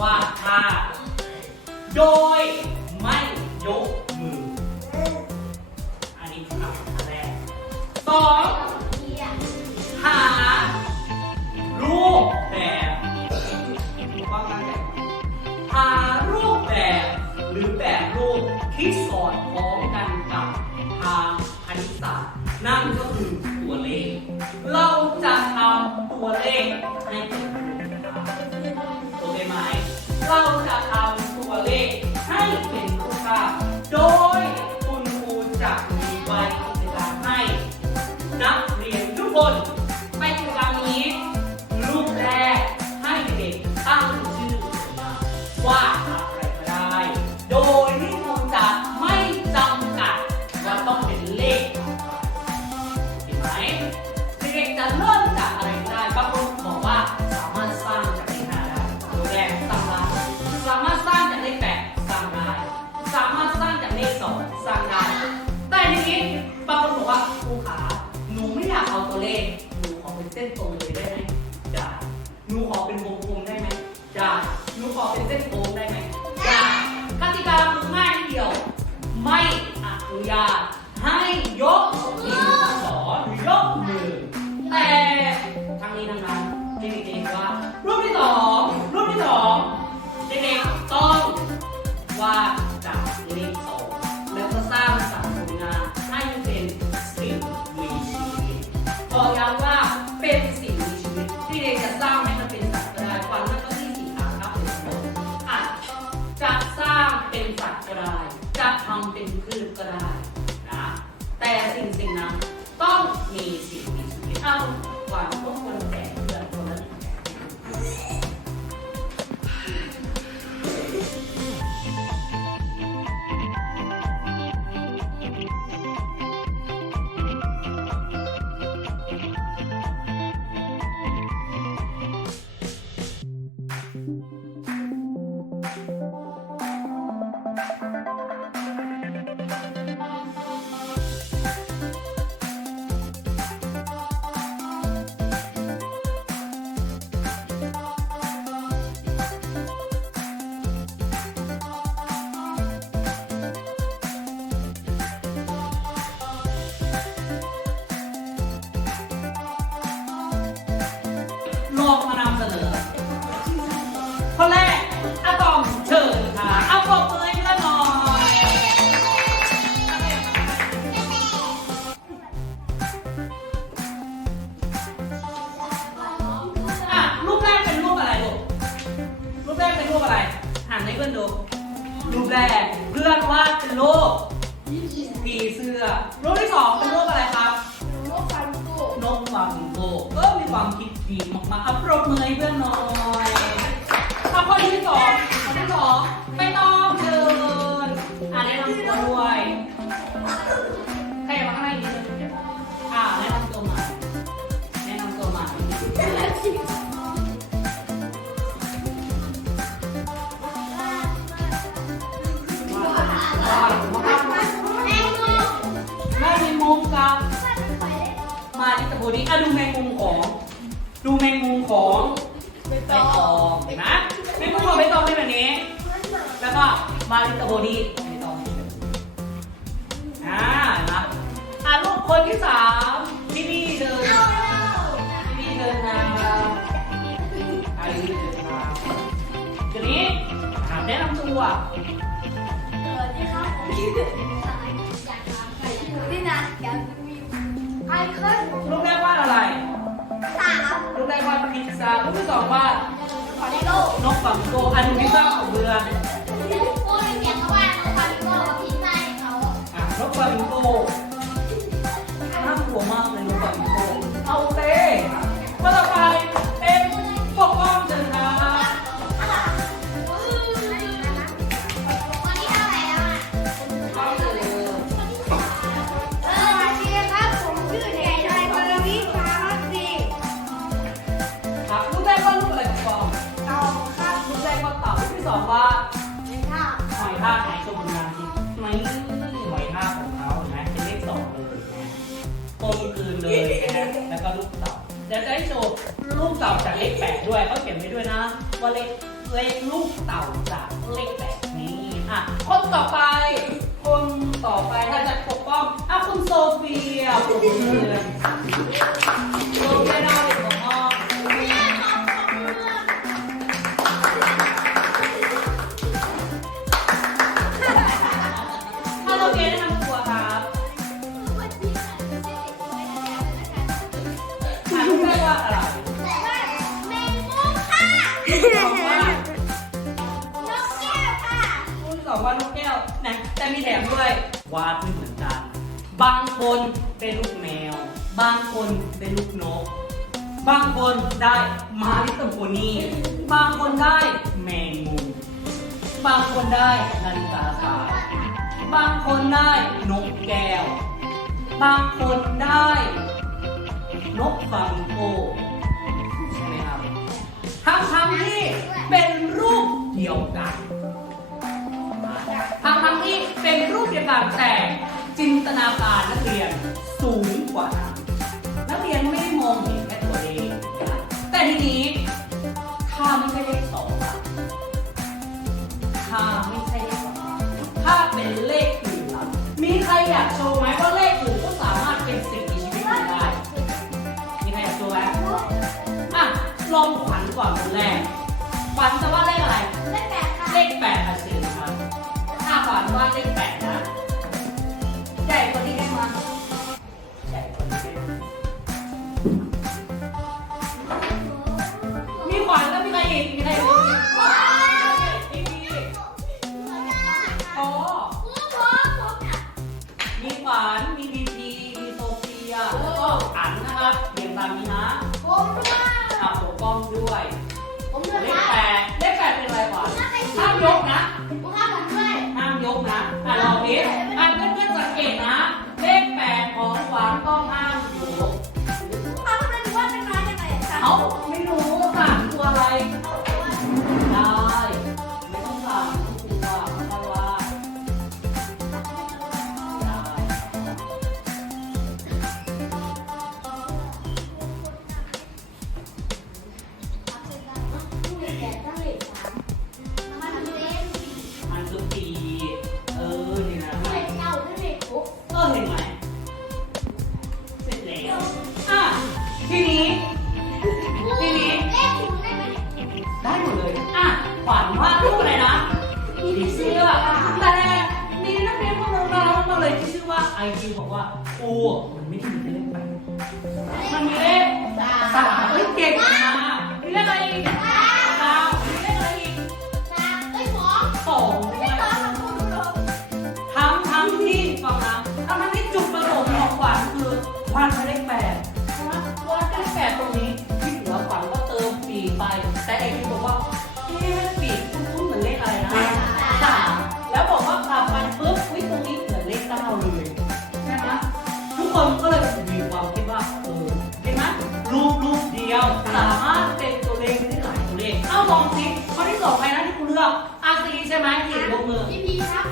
ว่าดภาโดยไม่ยกมือ อันนี้คือคำถามแรกสองหารูปแบบความตั้งใหารูปแบบหรือแบบรูปที่สอดคล้องกันกับทางคณิตศาสตร์นั่นก็คือตัวเลข เราจะทำตัวเลข เลขหนูขอเป็นเส้นตรงเลยได้ไหมจ้ะหนูขอเป็นวง เพื่อนดู รูปแรกเพื่อนวาดเป็นโลกผีเสื้อ รูปที่สองเป็นโลกอะไรครับ นกฟลามิงโกก็มีความคิดดีมากๆอะปรบมือให้เพื่อนหน่อยขับคนที่สองคนที่สอง แมงมุมของใบตองเห็นไมแมงมุมของใบตองเป็นแบบนี้ แล้วก็มาริตาโบดี้ใบตองอ่าเห็นไหมอ่าลูกคนที่สามนี่นี่เดินนี่เดินมาอายุเดินมาทีนี้ถามแนะนำตัว สองว่านกฝังโกอันนี้าของเบือาพไหนกรบวนการคิดไม่หอยหน้าของเขาเห็นไหมเป็นเลขสองเลยนะกลมคืนเลยนะแล้วก็ลูกเต่าเดี๋ยวจะให้โชว์ลูกเต่าจากเลขแปดด้วยเขาเขียนไว้ด้วยนะว่าเลขเลขลูกเต่าจากเลขแปดนี่อะคนต่อไป คนต่อไปถ้าจะปกป้องอะคุณโซเฟียปรบมือ คุณสองว่านกแก้วนะแต่มีแถมด้วยวาดไม่เหมือนกัน บางคนเป็นลูกแมว บางคนเป็นลูกนก บางคนได้มาลิตโพนี่บางคนได้แมงมุมบางคนได้นาฬิกาทรายบางคนได้นกแก้ว บางคนได้ นกฟลามิงโกใช่ไหมครับทั้งทั้งๆที่เป็นรูปเดียวกัน ทั้งที่เป็นรูปเดียวกันแต่จินตนาการนักเรียนสูงกว่านักเรียนไม่ได้มองเห็นแค่ตัวเลขนะแต่ทีนี้ถ้าไม่ใช่เลขสองอะถ้าไม่ใช่เลขสองอะถ้าเป็นเลขอื่นล่ะมีใครอยากโชว์ไหมว่าเลขอื่นก็สามารถเป็นสิ่งมีชีวิตได้มีใครอยากโชว์ไหมอะลองขวัญก่อนคนแรกขวัญจะว่าเลขอะไร ปกป้องด้วยเลขแปดเลขแปดเป็นอะไรขวัญห้ามยกนะ ว่ ลขเอ้าลองสิข้อที่สองใครนะที่คุณเลือกอาซีใช่ไหมที่ยกมือ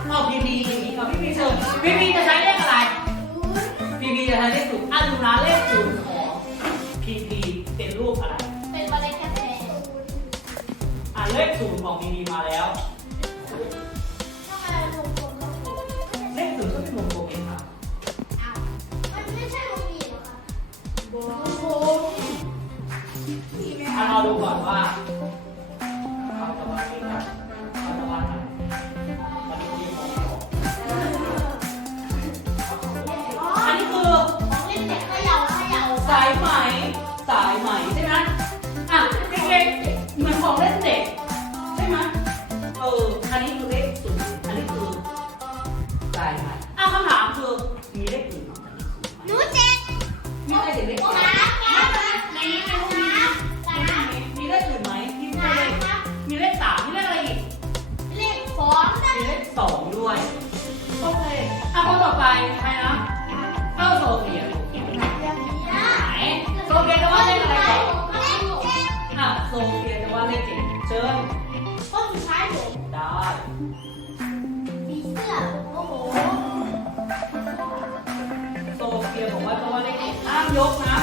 เอาพีพีพีกับพี่พีเชิญพีพีจะใช้เลขอะไรพีพีจะใช้เลขศูนย์อะดูนะเลขศูนย์ของพีพีเป็นรูปอะไรอะเลขศูนย์ของพีพี อด้วย โอเคอะคนต่อไปใครนะเข้าโซเฟียไหนโซเฟียจะว่าเล่นอะไรก่อนอะโซเฟียจะว่าเล่นเจ๋งเชิญได้โซเฟียบอกว่าจะว่าดเลขเจ็ห้ามยกนะ